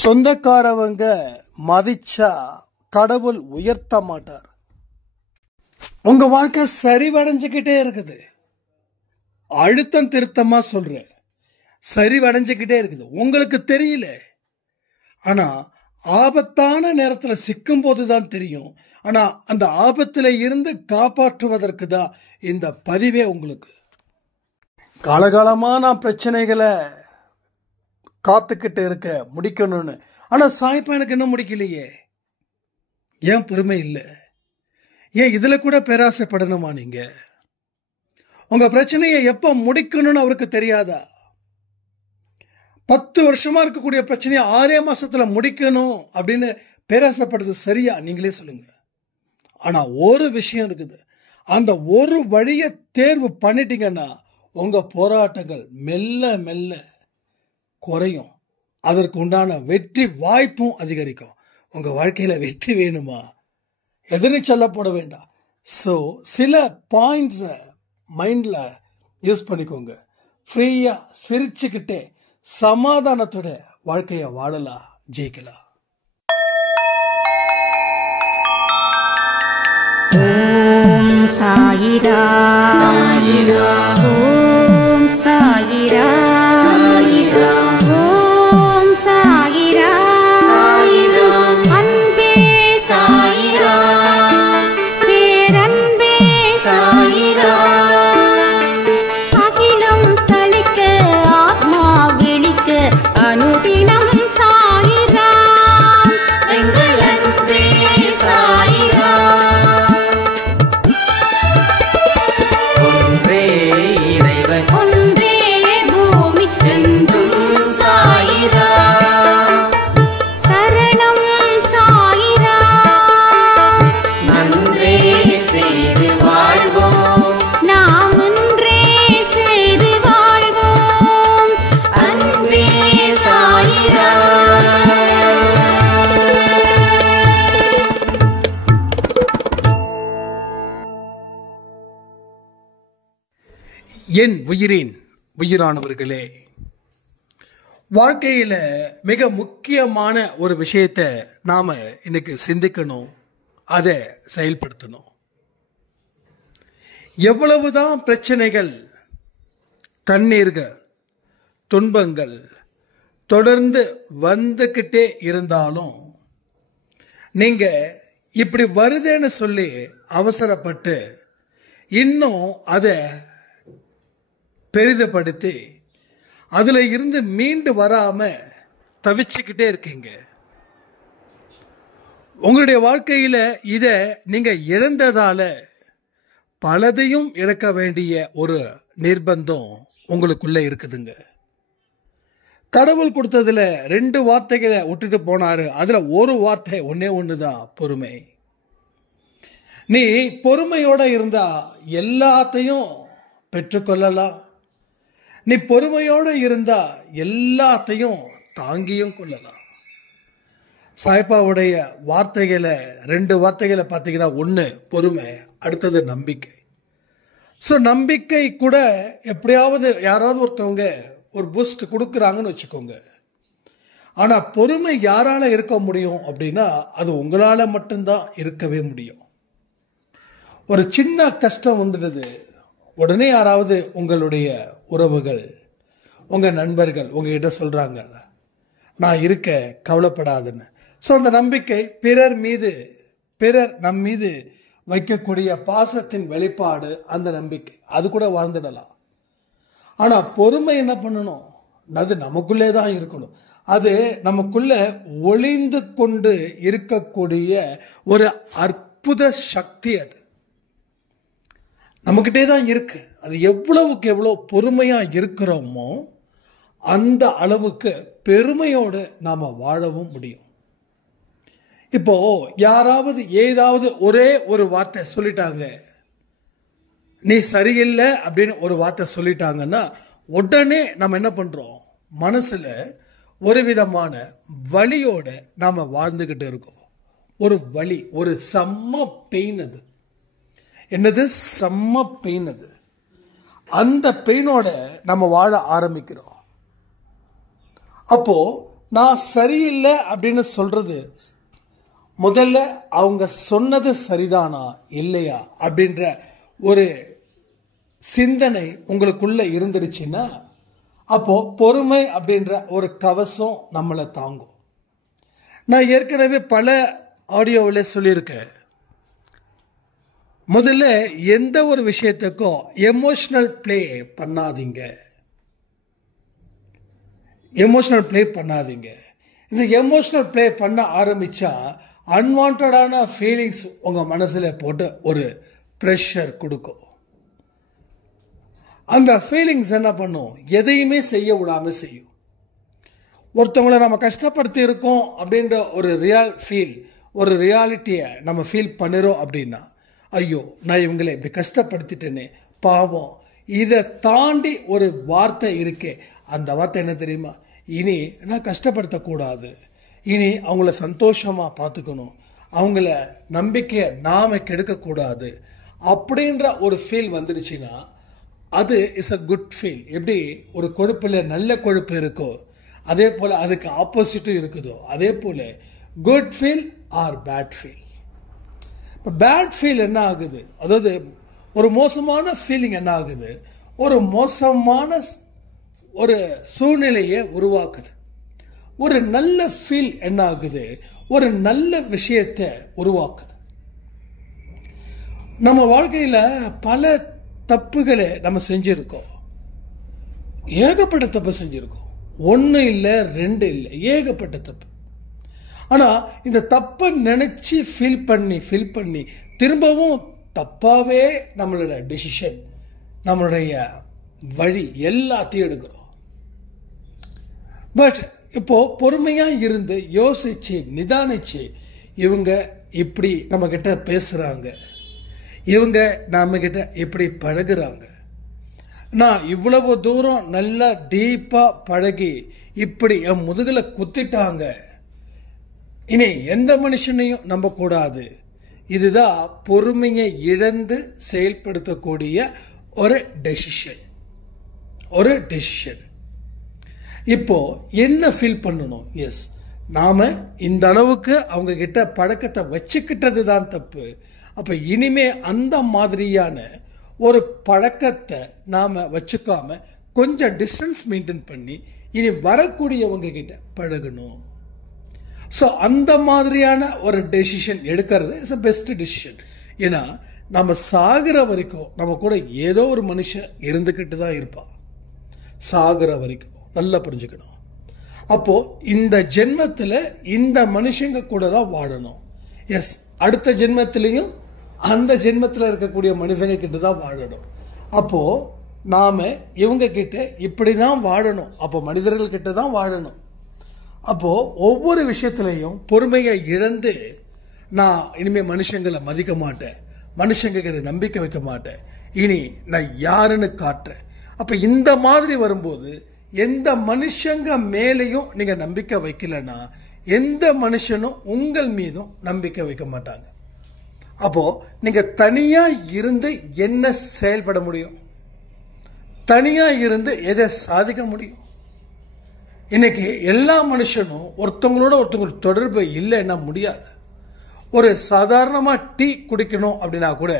சொந்தக்காரவங்க மதிச்சா கடவுள் உயர்த்த மாட்டார். உங்க வாழ்க்கை சரிவடைஞ்சுக்கிட்டே இருக்குது. அழுத்தம் திருத்தமா சொல்றேன், சரிவடைஞ்சுக்கிட்டே இருக்குது. உங்களுக்கு தெரியல, ஆனா ஆபத்தான நேரத்தில் சிக்கும் போதுதான் தெரியும். ஆனா அந்த ஆபத்துல இருந்து காப்பாற்றுவதற்கு தான் இந்த பதிவே உங்களுக்கு. காலகாலமா நான் பிரச்சனைகளை காத்துக்கிட்டு இருக்க முடிக்கணும்னு, ஆனா சாய்ப்பா எனக்கு இன்னும் முடிக்கலையே. ஏன் பொறுமை இல்லை? ஏன் இதுல கூட பேராசைப்படணுமா? நீங்க உங்க பிரச்சனையை எப்ப முடிக்கணும்னு அவருக்கு தெரியாதா? 10 வருஷமா இருக்கக்கூடிய பிரச்சனையை 6 மாசத்துல முடிக்கணும் அப்படின்னு பேராசைப்படுறது சரியா? நீங்களே சொல்லுங்க. ஆனா ஒரு விஷயம் இருக்குது, அந்த ஒரு வழியை தேர்வு பண்ணிட்டீங்கன்னா உங்க போராட்டங்கள் மெல்ல மெல்ல குறையும். அதற்கு உண்டான வெற்றி வாய்ப்பும் அதிகரிக்கும். உங்க வாழ்க்கையில வெற்றி வேணுமா? எதிர்நீச்சல்ல போட வேண்டாம். ஸோ சில பாயிண்ட்ஸை மைண்ட்ல யூஸ் பண்ணிக்கோங்க. ஃப்ரீயா சிரிச்சுக்கிட்டே சமாதானத்தோட வாழ்க்கையை வாழலாம், ஜெயிக்கலாம். ஓம் சாயிரா சாயிரா, ஓம் சாயிரா சாயிரா, ஓம் சாயிரா சாயிரா, அன்பே சாயிரா, பேரன்பே சாயிரா, அகிலம் தளிக்க ஆத்மா விழிக்க அனுதினம் சாயிரா, எங்கள் அன்பே சாயிரா. ஒன்றே பூமிக்கென்றும் சாயிரா, சரணம் சாயிரா, நன்றே செய்து வாழ்வோம், நாம் ஒன்றே செய்து வாழ்வோம், அன்பே சாயிரா. என் உயிரின் உயிரானவர்களே, வாழ்க்கையில் மிக முக்கியமான ஒரு விஷயத்தை நாம் இன்னைக்கு சிந்திக்கணும், அதை செயல்படுத்தணும். எவ்வளவுதான் பிரச்சனைகள், கண்ணீர்கள், துன்பங்கள் தொடர்ந்து வந்துக்கிட்டே இருந்தாலும் நீங்கள் இப்படி வருதேன்னு சொல்லி அவசரப்பட்டு இன்னும் அதை பெரிதப்படுத்தி அதில் இருந்து மீண்டு வராமல் தவிச்சுக்கிட்டே இருக்கீங்க. உங்களுடைய வாழ்க்கையில் இதை நீங்கள் இழந்ததால் பலதையும் இழக்க வேண்டிய ஒரு நிர்பந்தம் உங்களுக்குள்ளே இருக்குதுங்க. கடவுள் கொடுத்ததில் 2 வார்த்தைகளை விட்டுட்டு போனார். அதில் ஒரு வார்த்தை ஒன்று தான், பொறுமை. நீ பொறுமையோடு இருந்தால் எல்லாத்தையும் பெற்றுக்கொள்ளலாம். நீ பொறுமையோடு இருந்தா எல்லாத்தையும் தாங்கியும் கொள்ளலாம். சாய்பாவுடைய வார்த்தைகளை 2 வார்த்தைகளை பார்த்தீங்கன்னா, 1 பொறுமை, அடுத்தது நம்பிக்கை. ஸோ நம்பிக்கை கூட எப்படியாவது யாராவது ஒருத்தவங்க ஒரு பூஸ்ட் கொடுக்குறாங்கன்னு வச்சுக்கோங்க. ஆனால் பொறுமை யாரால இருக்க முடியும் அப்படின்னா, அது உங்களால் மட்டும்தான் இருக்கவே முடியும். ஒரு சின்ன கஷ்டம் வந்துடுது, உடனே யாராவது உங்களுடைய உறவுகள், உங்கள் நண்பர்கள் உங்ககிட்ட சொல்கிறாங்க, நான் இருக்க, கவலைப்படாதுன்னு. ஸோ அந்த நம்பிக்கை பிறர் நம் மீது வைக்கக்கூடிய பாசத்தின் வெளிப்பாடு, அந்த நம்பிக்கை, அது கூட வாழ்ந்துடலாம். ஆனால் பொறுமை என்ன பண்ணணும்? அது நமக்குள்ளே தான் இருக்கணும். அது நமக்குள்ளே ஒளிந்து கொண்டு இருக்கக்கூடிய ஒரு அற்புத சக்தி. அது நம்மக்கிட்டே தான் இருக்கு. அது எவ்வளவுக்கு எவ்வளோ பொறுமையாக இருக்கிறோமோ அந்த அளவுக்கு பெருமையோடு நாம் வாழவும் முடியும். இப்போ யாராவது ஏதாவது ஒரே ஒரு வார்த்தை சொல்லிட்டாங்க, நீ சரியில்லை அப்படின்னு ஒரு வார்த்தை சொல்லிட்டாங்கன்னா, உடனே நம்ம என்ன பண்ணுறோம்? மனசில் ஒரு விதமான வலியோட நாம் வாழ்ந்துக்கிட்டு இருக்கோம். ஒரு வலி, ஒரு செம்ம பெயின். அது என்னது? செம்ம பெயின். அது அந்த பெயினோட நம்ம வாழ ஆரம்பிக்கிறோம். அப்போ நான் சரியில்லை அப்படின்னு சொல்றது முதல்ல அவங்க சொன்னது சரிதானா இல்லையா அப்படின்ற ஒரு சிந்தனை உங்களுக்குள்ள இருந்துடுச்சுன்னா அப்போ பொறுமை அப்படின்ற ஒரு கவசம் நம்மளை தாங்கும். நான் ஏற்கனவே பல ஆடியோவில் சொல்லியிருக்கேன், முதல்ல எந்த ஒரு விஷயத்துக்கும் எமோஷனல் ப்ளே பண்ணாதீங்க. எமோஷனல் ப்ளே பண்ணாதீங்க. இந்த எமோஷனல் ப்ளே பண்ண ஆரம்பித்தா அன்வான்டான ஃபீலிங்ஸ் உங்கள் மனசில் போட்டு ஒரு ப்ரெஷர் கொடுக்கும். அந்த ஃபீலிங்ஸ் என்ன பண்ணும், எதையுமே செய்ய விடாமல் செய்யும். ஒருத்தவங்களை நம்ம கஷ்டப்படுத்தி இருக்கோம் அப்படின்ற ஒரு ஒரு ரியாலிட்டியை நம்ம ஃபீல் பண்ணுறோம் அப்படின்னா, ஐயோ நான் இவங்களை இப்படி கஷ்டப்படுத்திட்டேனே பாவம். இதை தாண்டி ஒரு வார்த்தை இருக்கே, அந்த வார்த்தை என்ன தெரியுமா, இனி நான் கஷ்டப்படுத்தக்கூடாது, இனி அவங்கள சந்தோஷமாக பார்த்துக்கணும், அவங்கள நம்பிக்கையை நாம் கெடுக்கக்கூடாது அப்படின்ற ஒரு ஃபீல் வந்துடுச்சுன்னா அது இஸ் அ குட் ஃபீல். எப்படி ஒரு கொழுப்பில் நல்ல கொழுப்பு இருக்கோ அதே போல் அதுக்கு ஆப்போசிட்டும் இருக்குதோ, அதே போல் good feel or bad feel. இப்போ பேட் ஃபீல் என்ன ஆகுது, அதாவது ஒரு மோசமான ஃபீலிங் என்ன ஆகுது, ஒரு மோசமான ஒரு சூழ்நிலையை உருவாக்குது. ஒரு நல்ல ஃபீல் என்ன ஆகுது, ஒரு நல்ல விஷயத்தை உருவாக்குது. நம்ம வாழ்க்கையில் பல தப்புகளை நம்ம செஞ்சுருக்கோம், ஏகப்பட்ட தப்பு செஞ்சுருக்கோம். 1 இல்லை 2 இல்லை, ஏகப்பட்ட தப்பு. ஆனால் இந்த தப்பை நினச்சி ஃபீல் பண்ணி திரும்பவும் தப்பாகவே நம்மளோட டிசிஷன், நம்மளுடைய வழி எல்லாத்தையும் எடுக்கிறோம். பட் இப்போது பொறுமையாக இருந்து யோசித்து நிதானித்து இவங்க இப்படி நம்மக்கிட்ட பேசுகிறாங்க, இவங்க நம்மக்கிட்ட இப்படி பழகுறாங்க, நான் இவ்வளவு தூரம் நல்லா டீப்பாக பழகி இப்படி என் முதுகில் குத்திட்டாங்க, இனி எந்த மனுஷனையும் நம்பக்கூடாது. இதுதான் பொறுமையை இழந்து செயல்படுத்தக்கூடிய ஒரு டெசிஷன். இப்போ என்ன ஃபீல் பண்ணணும், எஸ் நாம் இந்த அளவுக்கு அவங்க கிட்ட பழக்கத்தை வச்சுக்கிட்டது தான் தப்பு. அப்போ இனிமே அந்த மாதிரியான ஒரு பழக்கத்தை நாம் வச்சுக்காம கொஞ்சம் டிஸ்டன்ஸ் மெயின்டைன் பண்ணி இனி வரக்கூடியவங்க கிட்ட பழகணும். ஸோ அந்த மாதிரியான ஒரு டெசிஷன் எடுக்கிறது இஸ் அ பெஸ்ட் டெசிஷன். ஏன்னா நம்ம சாகிற வரைக்கும் நம்ம கூட ஏதோ ஒரு மனுஷன் இருந்துக்கிட்டு தான் இருப்பான், சாகிற வரைக்கும். நல்லா புரிஞ்சுக்கணும். அப்போது இந்த ஜென்மத்தில் இந்த மனுஷங்க கூட தான் வாழணும். எஸ், அடுத்த ஜென்மத்திலையும் அந்த ஜென்மத்தில் இருக்கக்கூடிய மனிதங்க கிட்ட தான் வாழணும். அப்போது நாம் இவங்க கிட்ட இப்படி தான் வாழணும், அப்போ மனிதர்கள் கிட்ட தான் வாழணும். அப்போது ஒவ்வொரு விஷயத்துலையும் பொறுமையை இழந்து நான் இனிமேல் மனுஷங்களை மதிக்க மாட்டேன், மனுஷங்க கிட்ட நம்பிக்கை வைக்க மாட்டேன், இனி நான் யாருன்னு காட்டுறேன். அப்போ இந்த மாதிரி வரும்போது எந்த மனுஷங்க மேலேயும் நீங்கள் நம்பிக்கை வைக்கலைன்னா எந்த மனுஷனும் உங்கள் மீதும் நம்பிக்கை வைக்க மாட்டாங்க. அப்போது நீங்கள் தனியாக இருந்து என்ன செயல்பட முடியும், தனியாக இருந்து எதை சாதிக்க முடியும்? இன்னைக்கு எல்லா மனுஷனும் ஒருத்தவங்களோட ஒருத்தவங்களுக்கு தொடர்பு இல்லைன்னா முடியாது. ஒரு சாதாரணமாக டீ குடிக்கணும் அப்படின்னா கூட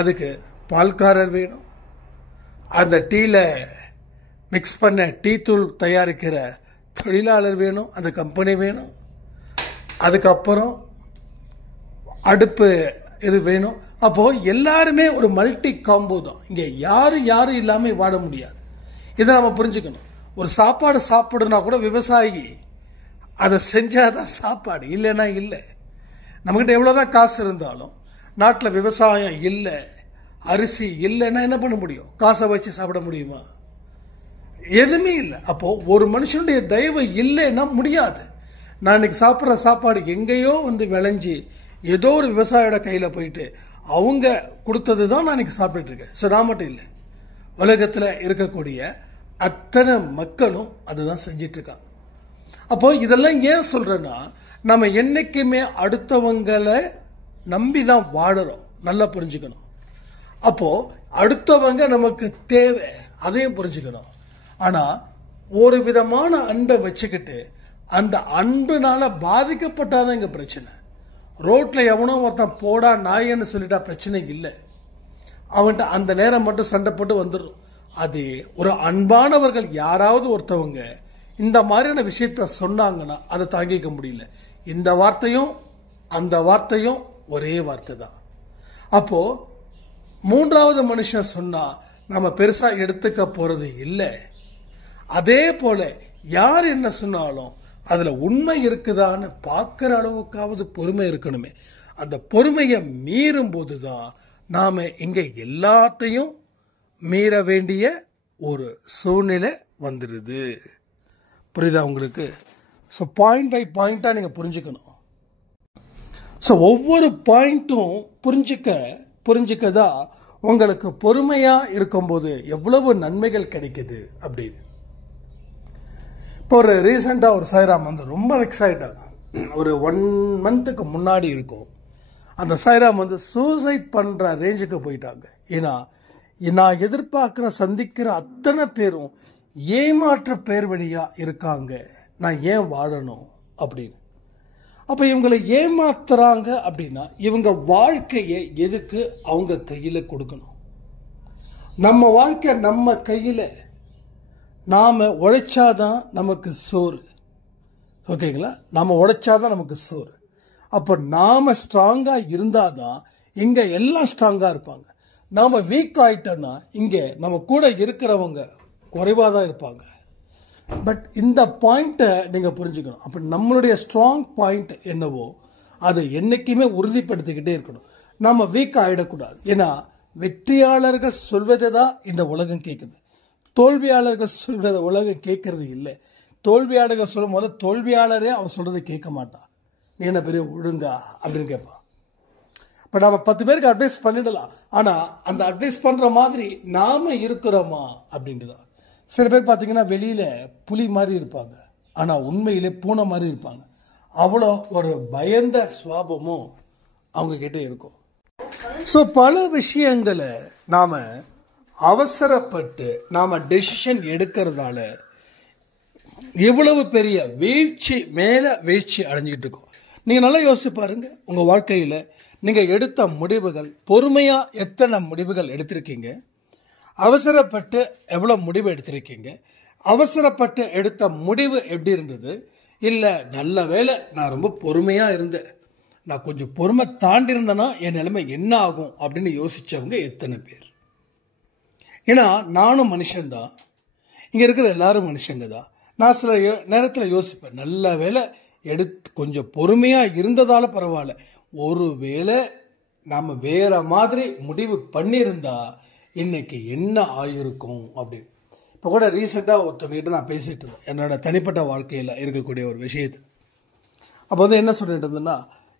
அதுக்கு பால்காரர் வேணும், அந்த டீயில் மிக்ஸ் பண்ண டீ தூள் தயாரிக்கிற தொழிலாளர் வேணும், அந்த கம்பெனி வேணும், அதுக்கப்புறம் அடுப்பு இது வேணும். அப்போது எல்லாருமே ஒரு மல்டி காம்போ தான். இங்கே யாரும் இல்லாமல் வாழ முடியாது. இதை நம்ம புரிஞ்சுக்கணும். ஒரு சாப்பாடு சாப்பிடுனா கூட விவசாயி அதை செஞ்சாதான் சாப்பாடு, இல்லைன்னா இல்லை. நம்மக்கிட்ட எவ்வளோதான் காசு இருந்தாலும் நாட்டில் விவசாயம் இல்லை, அரிசி இல்லைன்னா என்ன பண்ண முடியும்? காசை வச்சு சாப்பிட முடியுமா? எதுவுமே இல்லை. அப்போது ஒரு மனுஷனுடைய தயவு இல்லைன்னா முடியாது. நான் இன்னைக்கு சாப்பிட்ற சாப்பாடு எங்கேயோ வந்து விளைஞ்சி ஏதோ ஒரு விவசாயியோட கையில் போயிட்டு அவங்க கொடுத்தது தான் நான் இன்னைக்கு சாப்பிட்டுட்டு இருக்கேன். ஸோ நான் மட்டும் இல்லை, உலகத்தில் இருக்கக்கூடிய அத்தனை மக்களும் அதுதான் செஞ்சிட்டு இருக்காங்க. அப்போது இதெல்லாம் ஏன் சொல்கிறேன்னா, நம்ம என்றைக்குமே அடுத்தவங்களை நம்பி தான் வாழறோம். நல்லா புரிஞ்சுக்கணும். அப்போது அடுத்தவங்க நமக்கு தேவை, அதையும் புரிஞ்சுக்கணும். ஆனால் ஒரு விதமான அன்பை வச்சுக்கிட்டு அந்த அன்புனால பாதிக்கப்பட்டாதான் இங்க பிரச்சனை. ரோட்ல எவனோ ஒருத்தன் போடா நாயன்னு சொல்லிட்டா பிரச்சனை இல்லை. அவன்கிட்ட அந்த நேரம் மட்டும் சண்டை போட்டு வந்துடும். அது ஒரு அன்பானவர்கள் யாராவது ஒருத்தவங்க இந்த மாதிரியான விஷயத்த சொன்னாங்கன்னா அதை தாங்கிக்க முடியல. இந்த வார்த்தையும் அந்த வார்த்தையும் ஒரே வார்த்தை தான். அப்போ மூன்றாவது மனுஷன் சொன்னா நம்ம பெருசா எடுத்துக்க போறது இல்லை. அதே போல யார் என்ன சொன்னாலும் அதுல உண்மை இருக்குதான்னு பார்க்கிற அளவுக்காவது பொறுமை இருக்கணுமே. அந்த பொறுமையை மீறும் போதுதான் நாம இங்க எல்லாத்தையும் மீற வேண்டிய ஒரு சூழ்நிலை வந்துடுது. புரியுதா உங்களுக்கு? ஸோ பாயிண்ட் பை பாயிண்டா நீங்க புரிஞ்சுக்கணும். ஸோ ஒவ்வொரு பாயிண்ட்டும் புரிஞ்சுக்கதான் உங்களுக்கு பொறுமையா இருக்கும்போது எவ்வளவு நன்மைகள் கிடைக்குது அப்படின்னு. இப்போ ஒரு ரீசெண்டாக ஒரு சாய்ராம் வந்து ரொம்ப வெக்ஸ் ஆகிட்டாங்க. ஒரு 1 மந்த்துக்கு முன்னாடி இருக்கும். அந்த சாய்ராம் வந்து சூசைட் பண்ணுற ரேஞ்சுக்கு போயிட்டாங்க. ஏன்னா நான் எதிர்பார்க்குற சந்திக்கிற அத்தனை பேரும் ஏமாற்ற பேர் வழியாக இருக்காங்க, நான் ஏன் வாழணும் அப்படின்னு. அப்போ இவங்களை ஏமாத்துறாங்க அப்படின்னா இவங்க வாழ்க்கையை எதுக்கு அவங்க கையில் கொடுக்கணும்? நம்ம வாழ்க்கை நம்ம கையில், நாம் உழைச்சாதான் நமக்கு சோறு. ஓகேங்களா? நாம் உழைச்சாதான் நமக்கு சோறு. அப்போ நாம் ஸ்ட்ராங்காக இருந்தால் தான் இங்கே எல்லாம் ஸ்ட்ராங்காக இருப்பாங்க. நாம் வீக் ஆகிட்டோன்னா இங்கே நம்ம கூட இருக்கிறவங்க குறைவாக தான் இருப்பாங்க. பட் இந்த பாயிண்ட்டை நீங்கள் புரிஞ்சுக்கணும். அப்போ நம்மளுடைய ஸ்ட்ராங் பாயிண்ட் என்னவோ அதை என்றைக்குமே உறுதிப்படுத்திக்கிட்டே இருக்கணும். நம்ம வீக் ஆகிடக்கூடாது. ஏன்னா வெற்றியாளர்கள் சொல்வதை தான் இந்த உலகம் கேட்குது. தோல்வியாளர்கள் சொல்வதை உலகம் கேட்கறது இல்லை. தோல்வியாளர்கள் சொல்லும் போது தோல்வியாளரே அவன் சொல்றதை கேட்க மாட்டான். நீ என்ன பெரிய ஒழுங்கா அப்படின்னு கேட்பான். இப்போ நம்ம 10 பேருக்கு அட்வைஸ் பண்ணிடலாம். ஆனால் அந்த அட்வைஸ் பண்ணுற மாதிரி நாம இருக்கிறோமா அப்படின்ட்டு தான். சில பேர் பார்த்தீங்கன்னா வெளியில் புலி மாதிரி இருப்பாங்க, ஆனால் உண்மையிலே பூனை மாதிரி இருப்பாங்க. அவ்வளோ ஒரு பயந்த சுவாபமும் அவங்கக்கிட்ட இருக்கும். ஸோ பல விஷயங்களை நாம் அவசரப்பட்டு நாம் டெசிஷன் எடுக்கிறதால எவ்வளவு பெரிய வீழ்ச்சி மேலே வீழ்ச்சி அடைஞ்சிக்கிட்டு இருக்கோம். நீங்கள் நல்லா யோசிச்சு பாருங்க. உங்கள் வாழ்க்கையில் நீங்கள் எடுத்த முடிவுகள், பொறுமையாக எத்தனை முடிவுகள் எடுத்திருக்கீங்க? அவசரப்பட்டு எவ்வளோ முடிவு எடுத்திருக்கீங்க? அவசரப்பட்டு எடுத்த முடிவு எப்படி இருந்தது? இல்லை நல்ல வேளை நான் ரொம்ப பொறுமையாக இருந்தேன், நான் கொஞ்சம் பொறுமை தாண்டி இருந்தேன்னா என் நிலைமை என்ன ஆகும் அப்படின்னு யோசித்தவங்க எத்தனை பேர்? ஏன்னா நானும் மனுஷன்தான், இங்கே இருக்கிற எல்லாரும் மனுஷங்க தான். நான் சில நேரத்தில் யோசிப்பேன், நல்ல வேளை கொஞ்சம் பொறுமையாக இருந்ததால் பரவாயில்ல, ஒரு வேளை நாம் வேற மாதிரி முடிவு பண்ணியிருந்தா இன்னைக்கு என்ன ஆகிருக்கும் அப்படின்னு. இப்போ கூட ரீசெண்டாக ஒருத்தவங்கிட்ட நான் பேசிகிட்டு இருந்தேன், என்னோட தனிப்பட்ட வாழ்க்கையில் இருக்கக்கூடிய ஒரு விஷயத்தை. அப்போ வந்து என்ன சொல்லிட்டு இருந்தேன்னா,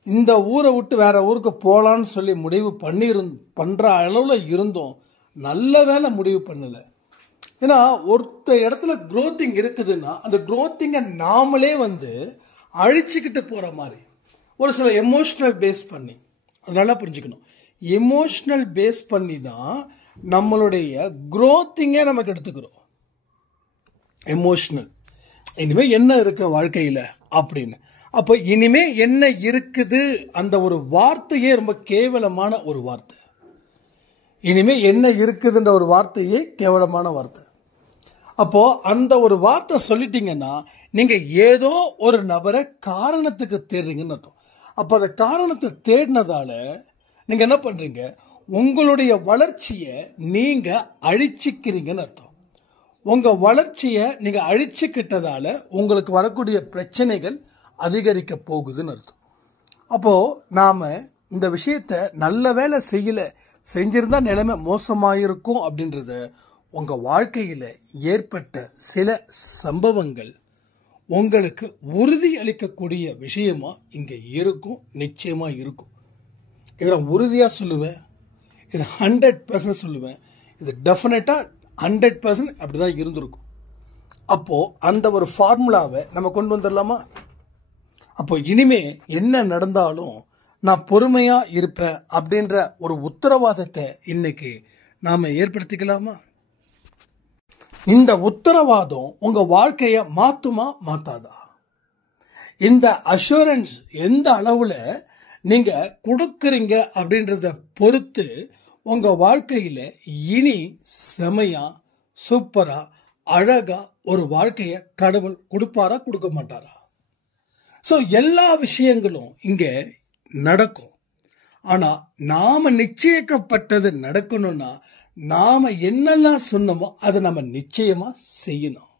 இந்த ஊரை விட்டு வேற ஊருக்கு போகலான்னு சொல்லி முடிவு பண்ணுற அளவில் இருந்தோம், நல்ல வேலை முடிவு பண்ணலை. ஏன்னா ஒருத்த இடத்துல க்ரோத்திங் இருக்குதுன்னா அந்த க்ரோத்திங்கை நாமளே வந்து அழிச்சுக்கிட்டு போகிற மாதிரி ஒரு சில எமோஷ்னல் பேஸ் பண்ணி, அது நல்லா புரிஞ்சுக்கணும். எமோஷ்னல் பேஸ் பண்ணி தான் நம்மளுடைய க்ரோத்திங்கே நமக்கு எடுத்துக்கிறோம். எமோஷ்னல் இனிமேல் என்ன இருக்கு வாழ்க்கையில் அப்படின்னு. அப்போ இனிமே என்ன இருக்குது அந்த ஒரு வார்த்தையே ரொம்ப கேவலமான ஒரு வார்த்தை. இனிமே என்ன இருக்குதுன்ற ஒரு வார்த்தையே கேவலமான வார்த்தை. அப்போ அந்த ஒரு வார்த்தை சொல்லிட்டீங்கன்னா நீங்க ஏதோ ஒரு நபரை காரணத்துக்கு தேடுறீங்கன்னு அர்த்தம். அப்போ அந்த காரணத்தை தேடினதால நீங்க என்ன பண்றீங்க? உங்களுடைய வளர்ச்சியை நீங்க அழிச்சிக்கிறீங்கன்னு அர்த்தம். உங்க வளர்ச்சியை நீங்க அழிச்சுக்கிட்டதால உங்களுக்கு வரக்கூடிய பிரச்சனைகள் அதிகரிக்க போகுதுன்னு அர்த்தம். அப்போ நாம இந்த விஷயத்த நல்ல வேலை செஞ்சிருந்தா நிலைமை மோசமாயிருக்கும் அப்படின்றத உங்க வாழ்க்கையில ஏற்பட்ட சில சம்பவங்கள் உங்களுக்கு உறுதி அளிக்கக்கூடிய விஷயமா இங்க இருக்கும், நிச்சயமா இருக்கும். இதை நான் உறுதியா சொல்லுவேன், இது 100% சொல்லுவேன், இது டெஃபினட்டா 100% அப்படிதான் இருந்திருக்கும். அப்போ அந்த ஒரு ஃபார்முலாவை நம்ம கொண்டு வந்துடலாமா? அப்போ இனிமே என்ன நடந்தாலும் நான் பொறுமையா இருப்பேன் அப்படின்ற ஒரு உத்தரவாதத்தை இன்னைக்கு நாம ஏற்படுத்திக்கலாமா? இந்த உத்தரவாதம் உங்க வாழ்க்கைய மாத்துமா மாத்தாதா? இந்த அஷூரன்ஸ் எந்த அளவில் நீங்கள் கொடுக்குறீங்க அப்படின்றத பொறுத்து உங்கள் வாழ்க்கையில் இனி செமையாக சூப்பராக அழகாக ஒரு வாழ்க்கையை கடவுள் கொடுப்பாரா கொடுக்க மாட்டாரா? ஸோ எல்லா விஷயங்களும் இங்கே நடக்கும். ஆனால் நாம் நிச்சயிக்கப்பட்டது நடக்கணும்னா நாம் என்னெல்லாம் சொன்னோமோ அதை நம்ம நிச்சயமாக செய்யணும்.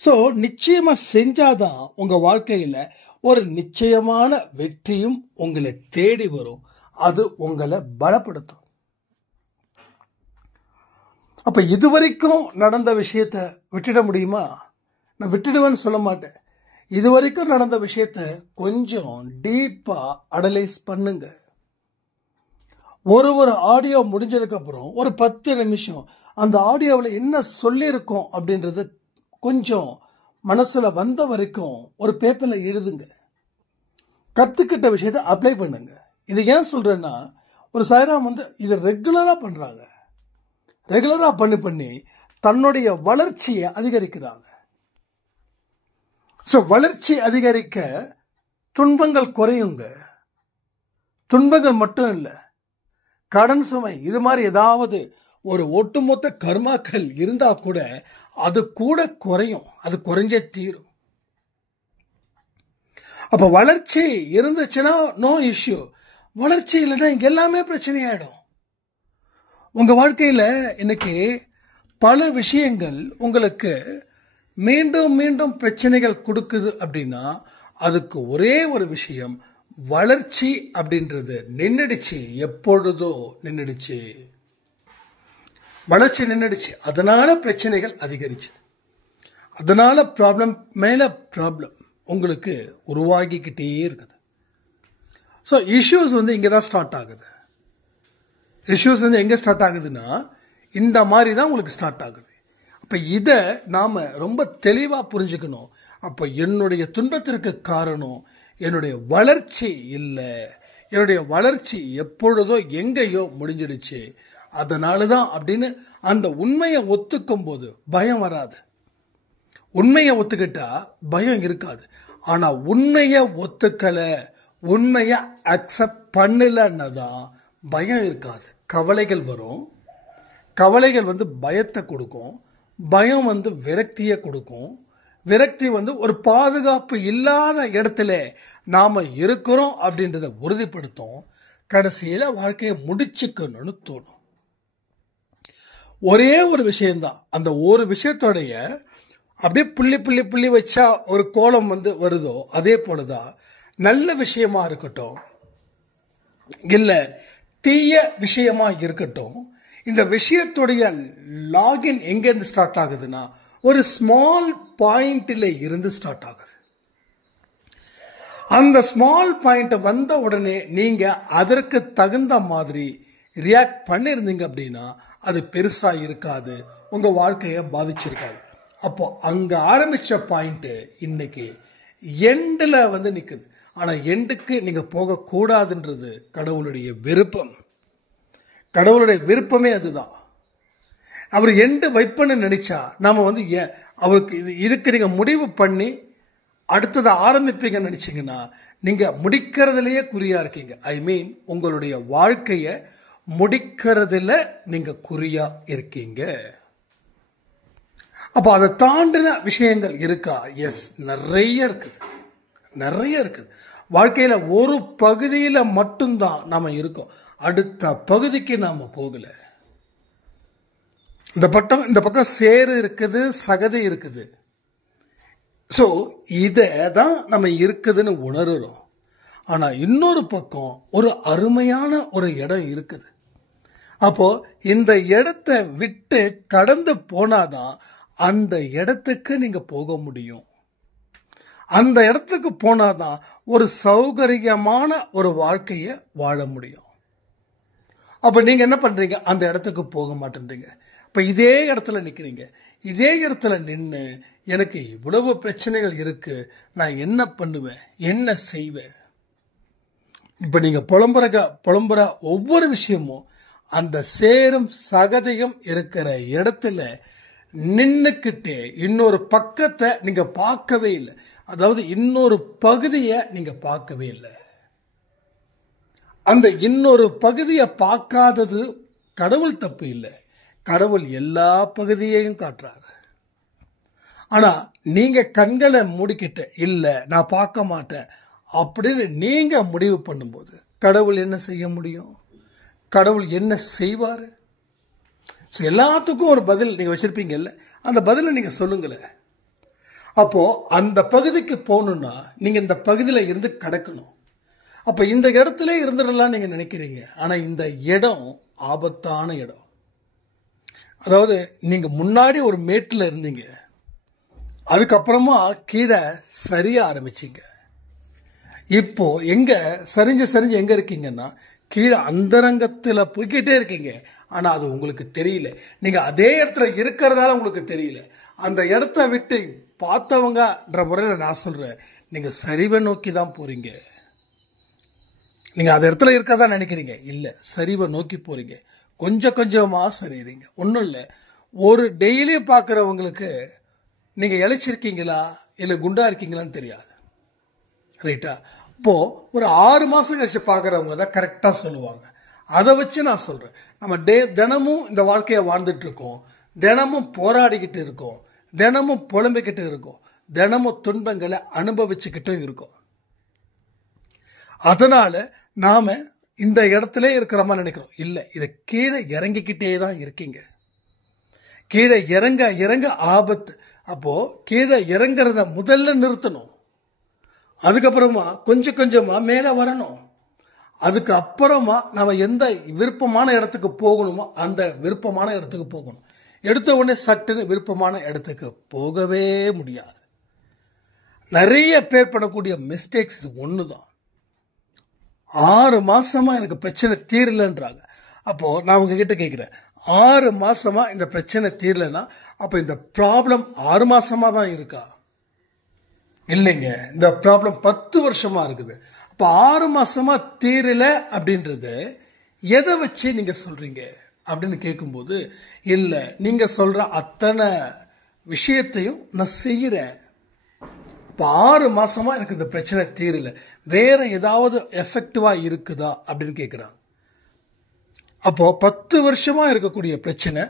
ஸோ நிச்சயமாக செஞ்சாதான் உங்கள் வாழ்க்கையில் ஒரு நிச்சயமான வெற்றியும் உங்களை தேடி வரும். அது உங்களை பலப்படுத்தும். அப்போ இதுவரைக்கும் நடந்த விஷயத்தை விட்டுட முடியுமா? நான் விட்டுடுவேன்னு சொல்ல மாட்டேன். இதுவரைக்கும் நடந்த விஷயத்தை கொஞ்சம் டீப்பாக அனலைஸ் பண்ணுங்க. ஒரு ஆடியோ முடிஞ்சதுக்கப்புறம் ஒரு 10 நிமிஷம் அந்த ஆடியோவில் என்ன சொல்லியிருக்கோம் அப்படின்றது கொஞ்சம் மனசில் வந்த வரைக்கும் ஒரு பேப்பரில் எழுதுங்க. கற்றுக்கிட்ட விஷயத்தை அப்ளை பண்ணுங்க. இது ஏன் சொல்கிறேன்னா, ஒரு சாய்ராம் இதை ரெகுலராக பண்ணுறாங்க. ரெகுலராக பண்ணி தன்னுடைய வளர்ச்சியை அதிகரிக்கிறாங்க. ஸோ வளர்ச்சி அதிகரிக்க துன்பங்கள் குறையுங்க. துன்பங்கள் மட்டும் இல்லை, கடன் சுமை இது மாதிரி ஏதாவது ஒரு ஒட்டுமொத்த கர்மாக்கள் இருந்தால் கூட அது கூட குறையும். அது குறைஞ்சே தீரும். அப்போ வளர்ச்சி இருந்துச்சுன்னா நோ இஷ்யூ. வளர்ச்சி இல்லைன்னா இங்கே எல்லாமே பிரச்சனையாயிடும். உங்கள் வாழ்க்கையில் இன்னைக்கு பல விஷயங்கள் உங்களுக்கு மீண்டும் மீண்டும் பிரச்சனைகள் கொடுக்குது அப்படின்னா அதுக்கு ஒரே ஒரு விஷயம், வளர்ச்சி அப்படின்றது நின்றுடுச்சு. எப்பொழுதோ நின்றுடுச்சு. வளர்ச்சி நின்றுடுச்சு. அதனால பிரச்சனைகள் அதிகரிச்சுது. அதனால ப்ராப்ளம் மேலே ப்ராப்ளம் உங்களுக்கு உருவாகிக்கிட்டே இருக்குது. ஸோ இஷ்யூஸ் இங்கே தான் ஸ்டார்ட் ஆகுது. இஷ்யூஸ் எங்கே ஸ்டார்ட் ஆகுதுன்னா இந்த மாதிரி தான் உங்களுக்கு ஸ்டார்ட் ஆகுது. அப்போ இதை நாம் ரொம்ப தெளிவாக புரிஞ்சுக்கணும். அப்போ என்னுடைய துன்பத்திற்கு காரணம் என்னுடைய வளர்ச்சி இல்லை. என்னுடைய வளர்ச்சி எப்பொழுதோ எங்கேயோ முடிஞ்சிடுச்சு. அதனால தான் அப்படின்னு அந்த உண்மையை ஒத்துக்கும் போது பயம் வராது. உண்மையை ஒத்துக்கிட்டா பயம் இருக்காது. ஆனால் உண்மையை ஒத்துக்கலை, உண்மையை அக்செப்ட் பண்ணலைன்னா தான் பயம் இருக்காது. கவலைகள் வரும். கவலைகள் பயத்தை கொடுக்கும். பயம் விரக்தியை கொடுக்கும். விரக்தி ஒரு பாதுகாப்பு இல்லாத இடத்துல நாம் இருக்கிறோம் அப்படின்றத உறுதிப்படுத்தும். கடைசியில் வாழ்க்கையை முடிச்சுக்கணும்னு தோணும். ஒரே ஒரு விஷயம்தான். அந்த ஒரு விஷயத்தோடைய அப்படியே புள்ளி வச்சா ஒரு கோலம் வருதோ அதே போலதான் நல்ல விஷயமா இருக்கட்டும் இல்லை தீய விஷயமா இருக்கட்டும், இந்த விஷயத்துடைய லாகின் எங்கேருந்து ஸ்டார்ட் ஆகுதுன்னா ஒரு ஸ்மால் பாயிண்டில் இருந்து ஸ்டார்ட் ஆகுது. அந்த ஸ்மால் பாயிண்ட் வந்த உடனே நீங்கள் அதற்கு தகுந்த மாதிரி ரியாக்ட் பண்ணியிருந்தீங்க அப்படின்னா அது பெருசாக இருக்காது, உங்கள் வாழ்க்கையை பாதிச்சிருக்காது. அப்போ அங்கே ஆரம்பித்த பாயிண்ட்டு இன்னைக்கு எண்டில் நிற்குது. ஆனால் எண்டுக்கு நீங்கள் போகக்கூடாதுன்றது கடவுளுடைய விருப்பம். கடவுளுடைய விருப்பமே அதுதான். அவர் எண்டு வைப்பன்னு நினைச்சா நாம் அவருக்கு இதுக்கு நீங்கள் முடிவு பண்ணி அடுத்ததை ஆரம்பிப்பீங்கன்னு நினைச்சிங்கன்னா நீங்கள் முடிக்கிறதுலையே குறியாக இருக்கீங்க. ஐ மீன் உங்களுடைய வாழ்க்கையை முடிக்கிறதுல நீங்கள் குறியாக இருக்கீங்க. அப்போ அதை தாண்டின விஷயங்கள் இருக்கா? எஸ், நிறைய இருக்குது. நிறைய இருக்குது. வாழ்க்கையில் ஒரு பகுதியில் மட்டும்தான் நாம் இருக்கோம், அடுத்த பகுதிக்கு நாம் போகலை. இந்த பக்கம் சேறு இருக்குது, சகதி இருக்குது. ஸோ இதை தான் நம்ம இருக்குதுன்னு உணர்கிறோம். ஆனால் இன்னொரு பக்கம் ஒரு அருமையான ஒரு இடம் இருக்குது. அப்போது இந்த இடத்த விட்டு கடந்து போனாதான் அந்த இடத்துக்கு நீங்கள் போக முடியும். அந்த இடத்துக்கு போனாதான் ஒரு சௌகரியமான ஒரு வாழ்க்கையை வாழ முடியும். அப்போ நீங்கள் என்ன பண்ணுறீங்க? அந்த இடத்துக்கு போக மாட்டேன்றீங்க. இப்போ இதே இடத்துல நிற்கிறீங்க. இதே இடத்துல நின்று எனக்கு இவ்வளவு பிரச்சனைகள் இருக்குது, நான் என்ன பண்ணுவேன், என்ன செய்வேன்? இப்போ நீங்கள் புலம்புற ஒவ்வொரு விஷயமும் அந்த சேரும் சகதியும் இருக்கிற இடத்துல நின்றுக்கிட்டே இன்னொரு பக்கத்தை நீங்கள் பார்க்கவே இல்லை. அதாவது இன்னொரு பகுதியை நீங்கள் பார்க்கவே இல்லை. அந்த இன்னொரு பகுதியை பார்க்காதது கடவுள் தப்பு இல்லை, கடவுள் எல்லா பகுதியையும் காட்டுறாரு. ஆனால் நீங்கள் கண்களை மூடிக்கிட்டு இல்லை நான் பார்க்க மாட்டேன் அப்படின்னு நீங்கள் முடிவு பண்ணும்போது கடவுள் என்ன செய்ய முடியும்? கடவுள் என்ன செய்வார்? ஸோ எல்லாத்துக்கும் ஒரு பதில் நீங்கள் வச்சுருப்பீங்கல்ல, அந்த பதிலை நீங்கள் சொல்லுங்களேன். அப்போது அந்த பகுதிக்கு போகணுன்னா நீங்கள் இந்த பகுதியில் இருந்து கடக்கணும். அப்போ இந்த இடத்துல இருந்துடலாம் நீங்கள் நினைக்கிறீங்க, ஆனால் இந்த இடம் ஆபத்தான இடம். அதாவது நீங்கள் முன்னாடி ஒரு மேட்டில் இருந்தீங்க, அதுக்கப்புறமா கீழே சரிய ஆரம்பிச்சிங்க. இப்போ எங்கே சரிஞ்சு எங்கே இருக்கீங்கன்னா கீழே அந்தரங்கத்தில் போய்கிட்டே இருக்கீங்க. ஆனால் அது உங்களுக்கு தெரியல. நீங்கள் அதே இடத்துல இருக்கிறதால உங்களுக்கு தெரியல. அந்த இடத்த விட்டு பார்த்தவங்கன்ற முறையில் நான் சொல்கிறேன், நீங்கள் சரிவை நோக்கி தான் போகிறீங்க. நீங்கள் அந்த இடத்துல இருக்கதான் நினைக்கிறீங்க, இல்லை சரிவை நோக்கி போகிறீங்க. கொஞ்சம் கொஞ்சமாக சரிறீங்க. ஒன்றும் இல்லை, ஒரு டெய்லியும் பார்க்குறவங்களுக்கு நீங்கள் இழைச்சிருக்கீங்களா இல்லை குண்டா இருக்கீங்களான்னு தெரியாது, ரைட்டா? இப்போது ஒரு 6 மாதம் கழிச்சு பார்க்குறவங்க தான் கரெக்டாக சொல்லுவாங்க. அதை வச்சு நான் சொல்கிறேன், நம்ம தினமும் இந்த வாழ்க்கையை வாழ்ந்துட்டுருக்கோம், தினமும் போராடிக்கிட்டு இருக்கோம், தினமும் புலம்பிக்கிட்டு இருக்கோம், தினமும் துன்பங்களை அனுபவிச்சுக்கிட்டும் இருக்கோம். அதனால் நாம் இந்த இடத்துல இருக்கிற மாதிரி நினைக்கிறோம். இல்லை, இதை கீழே இறங்கிக்கிட்டே தான் இருக்கீங்க. கீழே இறங்க இறங்க ஆபத்து. அப்போது கீழே இறங்கிறத முதல்ல நிறுத்தணும். அதுக்கப்புறமா கொஞ்சம் கொஞ்சமாக மேலே வரணும். அதுக்கு அப்புறமா நம்ம எந்த விருப்பமான இடத்துக்கு போகணுமோ அந்த விருப்பமான இடத்துக்கு போகணும். எடுத்த உடனே சட்டுன்னு விருப்பமான இடத்துக்கு போகவே முடியாது. நிறைய பேர் பண்ணக்கூடிய மிஸ்டேக்ஸ் இது ஒன்று தான். 6 மாதமாக எனக்கு பிரச்சனை தீரலைன்றாங்க. அப்போது நான் உங்ககிட்ட கேட்குறேன், 6 மாதமாக இந்த பிரச்சனை தீரலைன்னா அப்போ இந்த ப்ராப்ளம் 6 மாதமாக தான் இருக்கா? இல்லைங்க, இந்த ப்ராப்ளம் 10 வருஷமாக இருக்குது. அப்போ 6 மாதமாக தீரலை அப்படின்றது எதை வச்சு நீங்கள் சொல்கிறீங்க அப்படின்னு கேட்கும்போது, இல்லை நீங்கள் சொல்கிற அத்தனை விஷயத்தையும் நான் செய்கிறேன். இப்போ 6 மாதமாக எனக்கு இந்த பிரச்சனை தீரலை, வேறு ஏதாவது எஃபெக்டிவாக இருக்குதா அப்படின்னு கேட்குறாங்க. அப்போது 10 வருஷமாக இருக்கக்கூடிய பிரச்சனை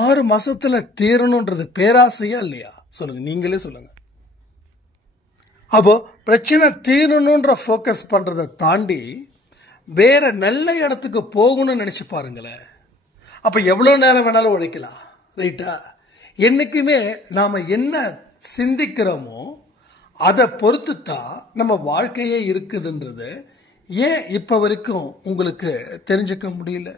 6 மாதத்தில் தீரணுன்றது பேராசையா இல்லையா? சொல்லுங்கள், நீங்களே சொல்லுங்கள். அப்போது பிரச்சனை தீரணுன்ற ஃபோக்கஸ் பண்ணுறதை தாண்டி வேறு நல்ல இடத்துக்கு போகணும்னு நினச்சி பாருங்களேன். அப்போ எவ்வளோ நேரம் வேணாலும் உழைக்கலாம், ரைட்டா? என்றைக்குமே நாம் என்ன சிந்திக்கிறோமோ அதை பொறுத்து தான் நம்ம வாழ்க்கையே இருக்குதுன்றது ஏன் இப்போ வரைக்கும் உங்களுக்கு தெரிஞ்சுக்க முடியல?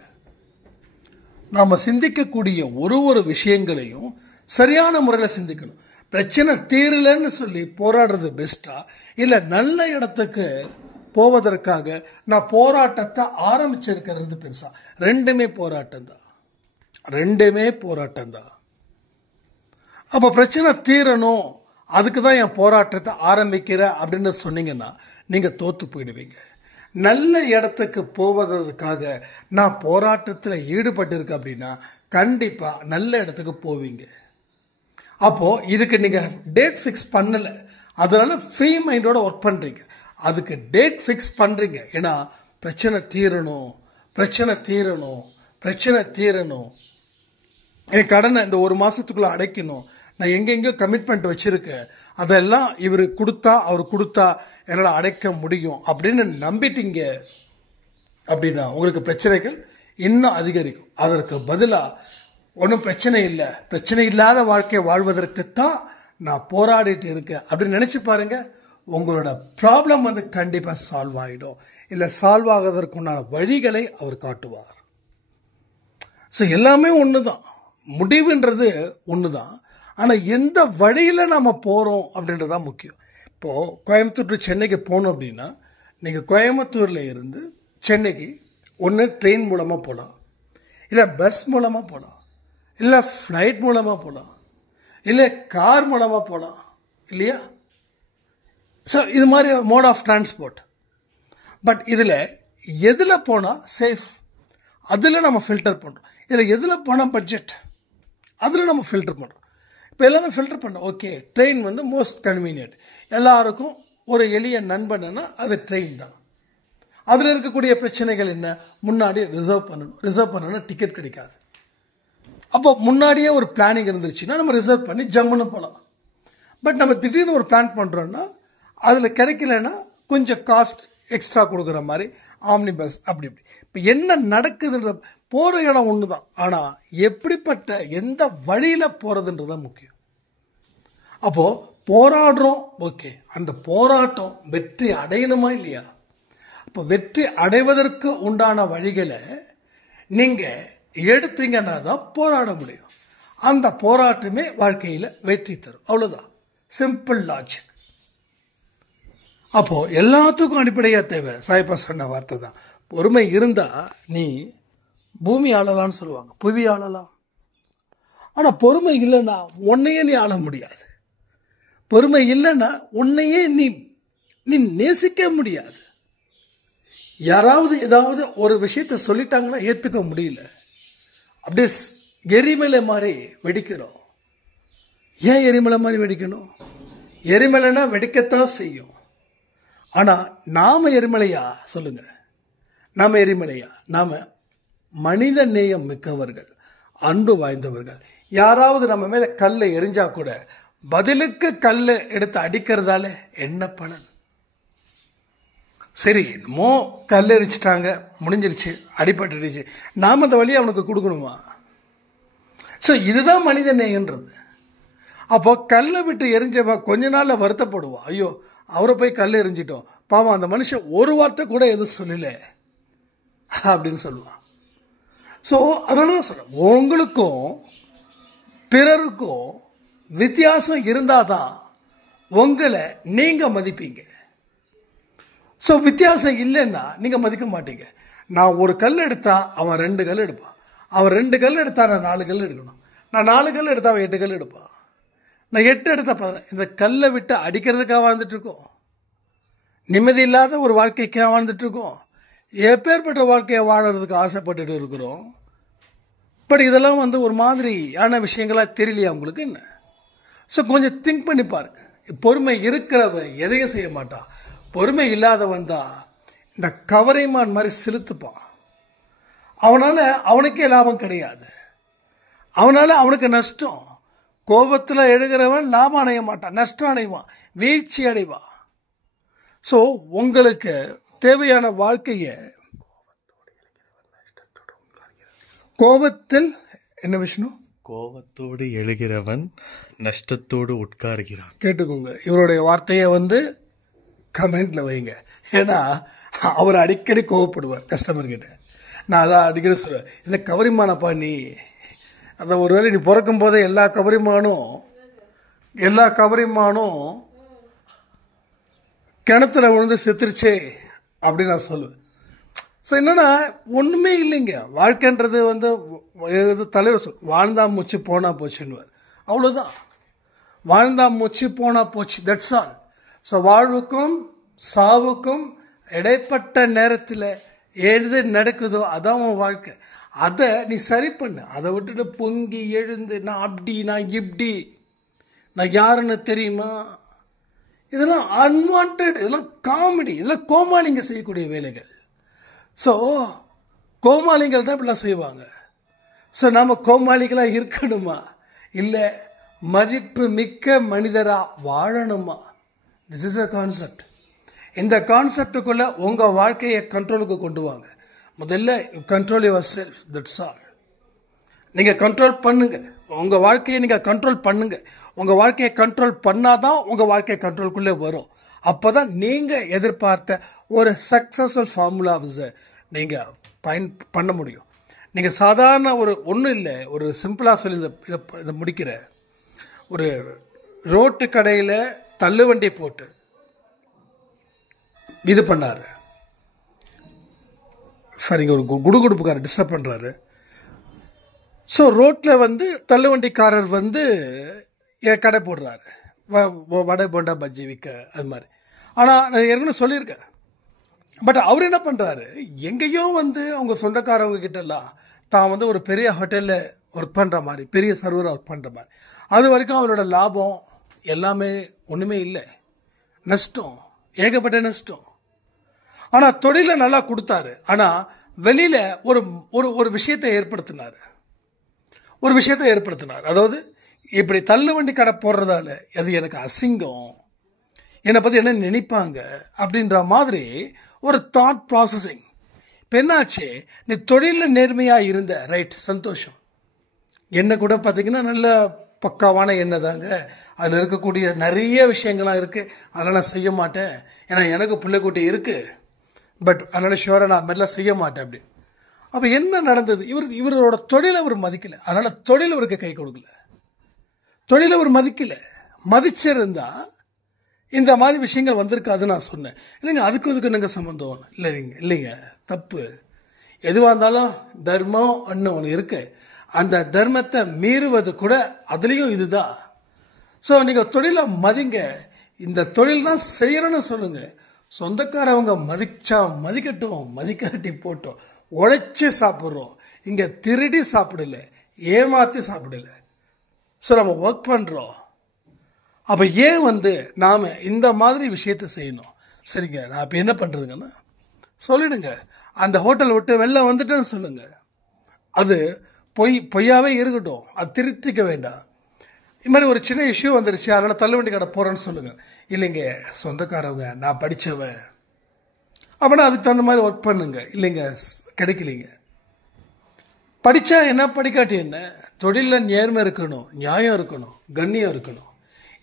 நாம் சிந்திக்கக்கூடிய ஒரு விஷயங்களையும் சரியான முறையில் சிந்திக்கணும். பிரச்சனை தீரலைன்னு சொல்லி போராடுறது பெஸ்ட்டா, இல்லை நல்ல இடத்துக்கு போவதற்காக நான் போராட்டத்தை ஆரம்பிச்சிருக்கிறது பெருசா? ரெண்டுமே போராட்டம் தான். அப்போ பிரச்சனை தீரணும், அதுக்கு தான் என் போராட்டத்தை ஆரம்பிக்கிறேன் அப்படின்னு சொன்னீங்கன்னா நீங்கள் தோற்று போயிடுவீங்க. நல்ல இடத்துக்கு போவதற்காக நான் போராட்டத்தில் ஈடுபட்டிருக்கேன் அப்படின்னா கண்டிப்பாக நல்ல இடத்துக்கு போவீங்க. அப்போது இதுக்கு நீங்கள் டேட் ஃபிக்ஸ் பண்ணலை, அதனால் ஃப்ரீ மைண்டோட ஒர்க் பண்ணுறீங்க. அதுக்கு டேட் ஃபிக்ஸ் பண்ணுறீங்க, ஏன்னா பிரச்சனை தீரணும், என் கடனை இந்த 1 மாதத்துக்குள்ளே அடைக்கணும், நான் எங்கெங்கேயோ கமிட்மெண்ட் வச்சுருக்கேன், அதெல்லாம் அவர் கொடுத்தா என்னால் அடைக்க முடியும் அப்படின்னு நம்பிட்டீங்க அப்படின்னா உங்களுக்கு பிரச்சனைகள் இன்னும் அதிகரிக்கும். அதற்கு பதிலாக ஒன்றும் பிரச்சனை இல்லை, பிரச்சனை இல்லாத வாழ்க்கையை வாழ்வதற்குத்தான் நான் போராடிட்டு இருக்கேன் அப்படின்னு நினச்சி பாருங்கள். உங்களோட ப்ராப்ளம் கண்டிப்பாக சால்வ் ஆகிடும், இல்லை சால்வ் ஆகிறதுக்குண்டான வழிகளை அவர் காட்டுவார். ஸோ எல்லாமே ஒன்று தான், முடிவுன்றது ஒன்று தான். ஆனால் எந்த வழியில் நாம் போகிறோம் அப்படின்றது தான் முக்கியம். இப்போது கோயம்புத்தூர் டு சென்னைக்கு போகணும் அப்படின்னா நீங்கள் கோயம்புத்தூரில் இருந்து சென்னைக்கு ஒன்று ட்ரெயின் மூலமாக போகலாம், இல்லை பஸ் மூலமாக போகலாம், இல்லை ஃப்ளைட் மூலமாக போகலாம், இல்லை கார் மூலமாக போகலாம், இல்லையா? ஸோ இது மாதிரி மோட் ஆஃப் டிரான்ஸ்போர்ட். பட் இதில் எதில் போனால் சேஃப், அதில் நம்ம ஃபில்டர் பண்ணுறோம். இதில் எதில் போனால் பட்ஜெட், அதில் நம்ம ஃபில்டர் பண்ணுறோம். இப்போ இப்போ எல்லாமே ஃபில்டர் பண்ண ஓகே ட்ரெயின் வந்து மோஸ்ட் கன்வீனியன்ட், எல்லாருக்கும் ஒரு எளிய நண்பன்னா அது ட்ரெயின் தான். அதில் இருக்கக்கூடிய பிரச்சனைகள் என்ன, முன்னாடி ரிசர்வ் பண்ணணும்னா டிக்கெட் கிடைக்காது. அப்போ முன்னாடியே ஒரு பிளானிங் இருந்துச்சுன்னா நம்ம ரிசர்வ் பண்ணி ஜம்முன்னு போகலாம். பட் நம்ம திடீர்னு ஒரு பிளான் பண்ணுறோன்னா அதில் கிடைக்கலன்னா கொஞ்சம் காஸ்ட் எக்ஸ்ட்ரா கொடுக்குற மாதிரி ஆம்னி பஸ் அப்படி இப்படி. இப்போ என்ன நடக்குதுன்ற போகிற இடம் ஒன்று தான், ஆனால் எப்படிப்பட்ட எந்த வழியில் போகிறதுன்றது தான் முக்கியம். அப்போது போராடுறோம் ஓகே, அந்த போராட்டம் வெற்றி அடையணுமா இல்லையா? இப்போ வெற்றி அடைவதற்கு உண்டான வழிகளை நீங்கள் எடுத்தீங்கன்னா தான் போராட முடியும். அந்த போராட்டமே வாழ்க்கையில் வெற்றி தரும், அவ்வளோதான். Simple logic. அப்போது எல்லாத்துக்கும் அடிப்படையாக தேவை சாய்ப்பா சொன்ன வார்த்தை தான், பொறுமை இருந்தால் நீ பூமி ஆளலான்னு சொல்லுவாங்க, புவி ஆளலாம். ஆனால் பொறுமை இல்லைன்னா உன்னையே நீ ஆள முடியாது. பொறுமை இல்லைன்னா உன்னையே நீ நேசிக்க முடியாது. யாராவது ஏதாவது ஒரு விஷயத்த சொல்லிட்டாங்கன்னா ஏற்றுக்க முடியல, அப்படியே எரிமலை மாதிரி வெடிக்கிறோம். ஏன் எரிமலை மாதிரி வெடிக்கணும்? எரிமலைனா வெடிக்கத்தான் செய்யும். ஆனால் நாம் எரிமலையா சொல்லுங்க? நாம் எரிமலையா? நாம் மனித நேயம் மிக்கவர்கள், அன்பு வாய்ந்தவர்கள். யாராவது நம்ம மேலே கல்லை எரிஞ்சா கூட பதிலுக்கு கல்லை எடுத்து அடிக்கிறதால என்ன பலன்? சரி, என்னமோ கல் எரிச்சிட்டாங்க, முடிஞ்சிருச்சு, அடிபட்டுடுச்சு, நாம் அந்த வழியை அவனுக்கு கொடுக்கணுமா? ஸோ இதுதான் மனித நேயன்றது. அப்போ கல்லை விட்டு எரிஞ்சவன் கொஞ்ச நாளில் வருத்தப்படுவான், ஐயோ அவரை போய் கல் எரிஞ்சிட்டோம், பாவம் அந்த மனுஷன் ஒரு வார்த்தை கூட எதுவும் சொல்லல அப்படின்னு சொல்லுவான். ஸோ அதனால தான் சொல்கிறேன், உங்களுக்கும் பிறருக்கும் வித்தியாசம் இருந்தால் தான் உங்களை நீங்கள் மதிப்பீங்க. ஸோ வித்தியாசம் இல்லைன்னா நீங்கள் மதிக்க மாட்டீங்க. நான் ஒரு கல் எடுத்தா அவன் 2 கல் எடுப்பான், அவன் 2 கல் எடுத்தா நான் 4 கல் எடுக்கணும், நான் 4 கல் எடுத்தா அவன் 8 கல் எடுப்பான், நான் 8 எடுத்தா 11. இந்த கல்லை விட்டு அடிக்கிறதுக்காக வாழ்ந்துட்டு இருக்கோம், நிம்மதி இல்லாத ஒரு வாழ்க்கைக்காக வாழ்ந்துட்டு இருக்கோம், எப்பேற்பட்ட வாழ்க்கையை வாழறதுக்கு ஆசைப்பட்டுட்டு இருக்கிறோம். பட் இதெல்லாம் வந்து ஒரு மாதிரியான விஷயங்களாக தெரியலையா உங்களுக்கு என்ன? ஸோ கொஞ்சம் திங்க் பண்ணி பாருங்க. பொறுமை இருக்கிறவன் எதையும் செய்ய மாட்டான், பொறுமை இல்லாதவன் தான் இந்த கவரைமான் மாதிரி செலுத்துப்பான். அவனால் அவனுக்கே லாபம் கிடையாது, அவனால் அவனுக்கு நஷ்டம். கோபத்தில் எழுகிறவன் லாபம் அடைய மாட்டான், நஷ்டம் அடைவான், வீழ்ச்சி அடைவான். ஸோ உங்களுக்கு தேவையான வாழ்க்கையை கோபத்தில் என்ன விஷ்ணு? கோபத்தோடு எழுகிறவன் நஷ்டத்தோடு உட்காருகிறான். கேட்டுக்கோங்க, இவருடைய வார்த்தையை வந்து கமெண்ட்ல வைங்க. ஏன்னா அவர் அடிக்கடி கோவப்படுவார் கஸ்டமர்கிட்ட. நான் அதான் அடிக்கடி சொல்லுவேன், இந்த கவரிமானப்பா நீ, அந்த ஒருவேளை நீ பிறக்கும் போதே எல்லா கவரிமானும் கிணத்துல விழுந்து செத்துருச்சே அப்படின்னு நான் சொல்லுவேன். ஸோ என்னன்னா ஒன்றுமே இல்லைங்க, வாழ்க்கைன்றது வந்து தலைவர் வாழ்ந்தா மூச்சு போனா போச்சுன்னுவார், அவ்வளோதான். வாழ்ந்தா மூச்சு போனா போச்சு, தட்ஸ் ஆல். ஸோ வாழ்வுக்கும் சாவுக்கும் இடைப்பட்ட நேரத்தில் எது நடக்குதோ அதான் உன் வாழ்க்கை. அதை நீ சரி பண்ணு. அதை விட்டுட்டு பொங்கி எழுந்து நான் அப்படி நான் இப்படி நான் யாருன்னு தெரியுமா, இதெல்லாம் அன்வான்ட், இதெல்லாம் காமெடி, இதெல்லாம் கோமாளிங்க செய்யக்கூடிய வேலைகள். ஸோ கோமாளிகள் தான் இப்படிலாம் செய்வாங்க. ஸோ நாம் கோமாளிகளாக இருக்கணுமா? இல்லை மதிப்பு மிக்க மனிதராக வாழணுமா? This is a concept. இந்த கான்செப்டுக்குள்ளே உங்கள் வாழ்க்கையை கண்ட்ரோலுக்கு கொண்டு வாங்க. முதல்ல control yourself, that's all. நீங்கள் கண்ட்ரோல் பண்ணுங்க, உங்கள் வாழ்க்கையை நீங்கள் கண்ட்ரோல் பண்ணுங்க. உங்கள் வாழ்க்கையை கண்ட்ரோல் பண்ணாதான் உங்கள் வாழ்க்கை கண்ட்ரோலுக்குள்ளே வரும். அப்போ தான் நீங்கள் எதிர்பார்த்த ஒரு சக்ஸஸ்ஃபுல் ஃபார்முலாவை நீங்கள் பண்ண முடியும். நீங்கள் சாதாரண ஒன்றும் இல்லை, ஒரு சிம்பிளாக சொல்லி இதை முடிக்கிற ஒரு ரோட்டு கடையில் தள்ளுவண்டி போட்டு இது பண்ணார். சரிங்க, ஒரு குடுகுடுப்புக்காரர் டிஸ்டர்ப் பண்ணுறாரு. ஸோ ரோட்டில் வந்து தள்ளுவண்டிக்காரர் வந்து கடை போடுறாரு, வடை போண்டா பஜ்ஜி விற்க, அது மாதிரி. ஆனால் நான் ஏற்கனவே சொல்லியிருக்கேன். பட் அவர் என்ன பண்ணுறாரு, எங்கேயோ வந்து அவங்க சொந்தக்காரவங்க கிட்டலாம் தான் வந்து ஒரு பெரிய ஹோட்டலில் ஒர்க் பண்ணுற மாதிரி, பெரிய சர்வராக ஒர்க் பண்ணுற மாதிரி. அது வரைக்கும் அவரோட லாபம் எல்லாமே ஒன்றுமே இல்லை, நஷ்டம், ஏகப்பட்ட நஷ்டம். ஆனால் தொழிலை நல்லா கொடுத்தாரு. ஆனால் வெளியில் ஒரு ஒரு ஒரு விஷயத்தை ஏற்படுத்தினார். அதாவது இப்படி தள்ளுவண்டி கடை போடுறதால அது எனக்கு அசிங்கம், என்னை பற்றி என்ன நினைப்பாங்க அப்படின்ற மாதிரி ஒரு தாட் ப்ராசஸிங். இப்போ என்னாச்சு, நீ தொழிலில் நேர்மையாக இருந்த, ரைட், சந்தோஷம். என்ன கூட பார்த்தீங்கன்னா நல்ல பக்காவான எண்ணெய் தாங்க, அதில் இருக்கக்கூடிய நிறைய விஷயங்கள்லாம் இருக்குது, அதெல்லாம் நான் செய்ய மாட்டேன், ஏன்னா எனக்கு பிள்ளைக்குட்டி இருக்குது, பட் அதனால் ஷுவராக நான் மாதிரிலாம் செய்ய மாட்டேன் அப்படி. அப்போ என்ன நடந்தது, இவரோட தொழிலை அவர் மதிக்கலை, அதனால் தொழில் அவருக்கு கை கொடுக்கல. தொழிலை அவர் மதிச்சிருந்தா இந்த மாதிரி விஷயங்கள் வந்திருக்காதுன்னு நான் சொன்னேன். இல்லைங்க அதுக்கு என்னங்க சம்மந்தம், இல்லைங்க தப்பு. எதுவாக இருந்தாலும் தர்மம் ஒன்று இருக்கு, அந்த தர்மத்தை மீறுவது கூட அதுலேயும் இதுதான். ஸோ நீங்கள் தொழிலை மதிங்க, இந்த தொழில் தான் செய்யணும்னு சொல்லுங்கள். சொந்தக்காரவங்க மதிச்சா மதிக்கட்டும், மதிக்காட்டி போட்டோம். உழைச்சி சாப்பிட்றோம், இங்கே திருடி சாப்பிடல, ஏமாற்றி சாப்பிடல. ஸோ நம்ம ஒர்க் பண்ணுறோம். அப்போ ஏன் வந்து நாம் இந்த மாதிரி விஷயத்தை செய்யணும்? சரிங்க, நான் இப்போ என்ன பண்ணுறதுங்கன்னா சொல்லிடுங்க, அந்த ஹோட்டல் விட்டு வெளில வந்துட்டேன்னு சொல்லுங்கள். அது பொய்யாவே இருக்கட்டும், அது திருத்திக்க வேண்டாம். இது மாதிரி ஒரு சின்ன இஷ்யூ வந்துருச்சு, அதனால் தள்ளுவண்டி கடை போகிறேன்னு சொல்லுங்கள். இல்லைங்க சொந்தக்காரவங்க, நான் படித்தவன் அப்படின்னா அதுக்கு தகுந்த மாதிரி ஒர்க் பண்ணுங்க. இல்லைங்க கிடைக்கலைங்க, படித்தா என்ன படிக்காட்டி என்ன, தொழிலில் நேர்மை இருக்கணும், நியாயம் இருக்கணும், கண்ணியம் இருக்கணும்.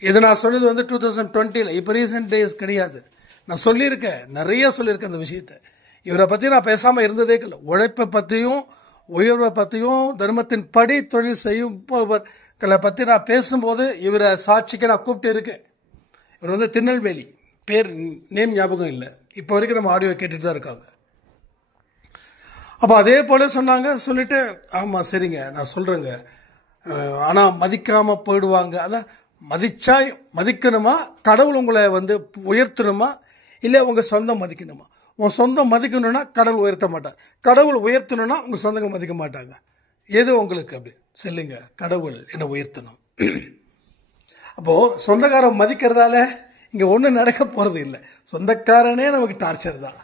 இதை நான் சொன்னது வந்து 2020, இப்போ ரீசெண்ட் டேஸ் கிடையாது. நான் சொல்லியிருக்கேன், நிறைய சொல்லியிருக்கேன் அந்த விஷயத்தை. இவரை பற்றி நான் பேசாமல் இருந்ததே இல்லை. உழைப்பை பற்றியும் உயர்வை பற்றியும் தர்மத்தின் படி தொழில் செய்யும்பவர்களை பற்றி நான் பேசும்போது இவரை சாட்சிக்கு நான் கூப்பிட்டு இருக்கேன். இவர் வந்து திருநெல்வேலி, பேர் நேம் ஞாபகம் இல்லை, இப்போ வரைக்கும் நம்ம ஆடியோ கேட்டுட்டு தான் இருக்காங்க. அப்போ அதே போல் சொன்னாங்க. சொல்லிட்டு ஆமாம் சரிங்க நான் சொல்கிறேங்க, ஆனால் மதிக்காமல் போயிடுவாங்க. அதான் மதிச்சா மதிக்கணுமா, கடவுள் உங்களை வந்து உயர்த்தணுமா, இல்லை உங்கள் சொந்தம் மதிக்கணுமா? உங்கள் சொந்தம் மதிக்கணும்னா கடவுள் உயர்த்த மாட்டார், கடவுள் உயர்த்தணும்னா உங்கள் சொந்தங்கள் மதிக்க மாட்டாங்க. எது உங்களுக்கு அப்படி சொல்லுங்க, கடவுள் என்னை உயர்த்தணும். அப்போது சொந்தக்காரன் மதிக்கிறதால இங்கே ஒன்றும் நடக்க போகிறது இல்லை. சொந்தக்காரனே நமக்கு டார்ச்சர் தான்.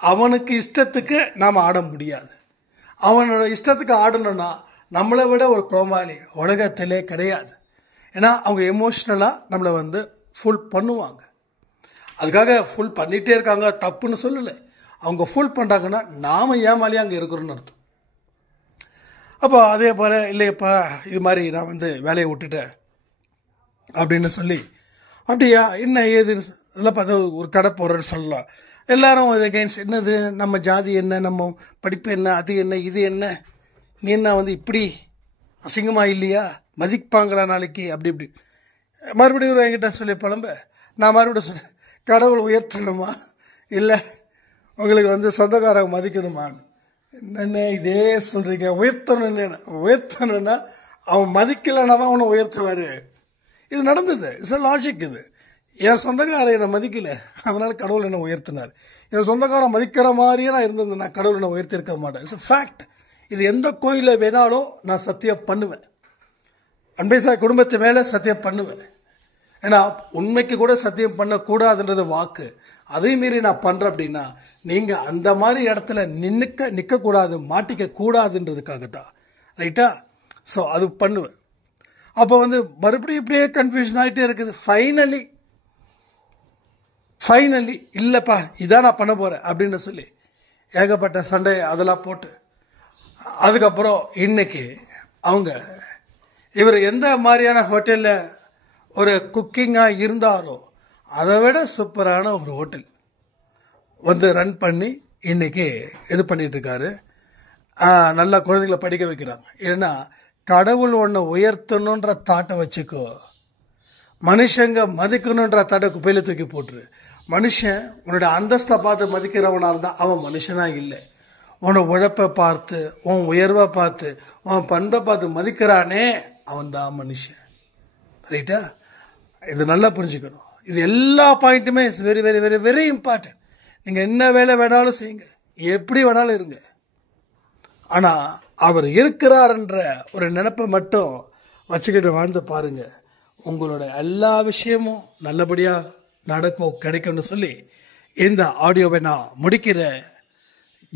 அவனுக்கு இஷ்டத்துக்கு நாம் ஆட முடியாது. அவனோட இஷ்டத்துக்கு ஆடணும்னா நம்மளை விட ஒரு கோமாளி உலகத்திலே கிடையாது. ஏன்னா அவங்க எமோஷ்னலாக நம்மளை வந்து ஃபுல் பண்ணுவாங்க. அதுக்காக ஃபுல் பண்ணிகிட்டே இருக்காங்க, தப்புன்னு சொல்லலை. அவங்க ஃபுல் பண்ணுறாங்கன்னா நாம் ஏமாலியாக அங்கே இருக்கிறோன்னு அர்த்தம். அப்போ அதே போல் இல்லையப்பா இது மாதிரி நான் வந்து வேலையை விட்டுட்டேன் அப்படின்னு சொல்லி, அப்படியா என்ன ஏது இதெல்லாம் பார்த்தா ஒரு கடை போடுறேன்னு சொல்லலாம். எல்லாரும் இது அகெயின்ஸ்ட், என்னது நம்ம ஜாதி என்ன, நம்ம படிப்பு என்ன, அது என்ன, இது என்ன, நீ என்ன வந்து இப்படி அசிங்கமாக இல்லையா, மதிப்பாங்களா நாளைக்கு, அப்படி இப்படி மறுபடியும் ஒரு என்கிட்ட சொல்லி பழம்ப. நான் மறுபடியும் சொன்னேன், கடவுள் உயர்த்தணுமா இல்லை உங்களுக்கு வந்து சொந்தக்காரங்க மதிக்கணுமான்னு. என்னென்ன இதே சொல்கிறீங்க, உயர்த்தணுன்னா அவன் மதிக்கலைன்னா தான் அவனை உயர்த்துவார். இது நடந்தது, இட்ஸ் அ லாஜிக். இது என் சொந்தக்காரன் என்னை மதிக்கலை, அதனால் கடவுள் என்னை உயர்த்தினார். என் சொந்தக்காரன் மதிக்கிற மாதிரியே நான் இருந்தது, நான் கடவுள் என்னை உயர்த்திருக்க மாட்டேன். It's a fact. இது எந்த கோயிலில் வேணாலும் நான் சத்தியம் பண்ணுவேன், அன்பேசாய் குடும்பத்து மேலே சத்தியம் பண்ணுவேன். ஏன்னா உண்மைக்கு கூட சத்தியம் பண்ணக்கூடாதுன்றது வாக்கு. அதே மீறி நான் பண்ணுறேன் அப்படின்னா நீங்கள் அந்த மாதிரி இடத்துல நிற்கக்கூடாது, மாட்டிக்க கூடாதுன்றதுக்காக தான், ரைட்டா? ஸோ அது பண்ணுவேன். அப்போ வந்து மறுபடியும் இப்படியே கன்ஃபியூஷன் ஆகிட்டே இருக்குது. ஃபைனலி இல்லைப்பா இதான் நான் பண்ண போகிறேன் அப்படின்னு சொல்லி ஏகப்பட்ட சண்டை அதெல்லாம் போட்டு, அதுக்கப்புறம் இன்னைக்கு அவங்க இவர் எந்த மாதிரியான ஹோட்டலில் ஒரு குக்கிங்காக இருந்தாரோ அதை விட சூப்பரான ஒரு ஹோட்டல் வந்து ரன் பண்ணி இன்றைக்கி இது பண்ணிகிட்ருக்காரு. நல்லா குழந்தைகளை படிக்க வைக்கிறாங்க. ஏன்னா கடவுள் ஒன்று உயர்த்தணுன்ற தாட்டை வச்சுக்கோ, மனுஷங்க மதிக்கணுன்ற தாட்டை குப்பையில் தூக்கி போட்டுரு. மனுஷன் உன்னோட அந்தஸ்தை பார்த்து மதிக்கிறவனாக இருந்தால் அவன் மனுஷனாக இல்லை. உன்னோட உழைப்பை பார்த்து, உன் உயர்வை பார்த்து, உன் பண்பை பார்த்து மதிக்கிறானே அவன் தான் மனுஷன், ரைட்டா? இது நல்லா புரிஞ்சுக்கணும். இது எல்லா பாயிண்ட்டுமே it's very very very very important. நீங்கள் என்ன வேலை வேணாலும் செய்யுங்க, எப்படி வேணாலும் இருங்க, ஆனால் அவர் இருக்கிறார்ன்ற ஒரு நினைப்பை மட்டும் வச்சுக்கிட்டு வாழ்ந்து பாருங்க. உங்களோட எல்லா விஷயமும் நல்லபடியாக நடக்கும், கிடைக்கும்னு சொல்லி இந்த ஆடியோவை நான் முடிக்கிறேன்.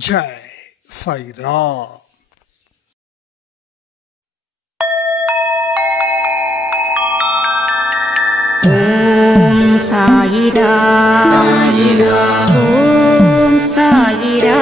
ஜெய் சாய்ராம். ஓம் சாயிரா, சாயிரா, ஓம் சாயிரா.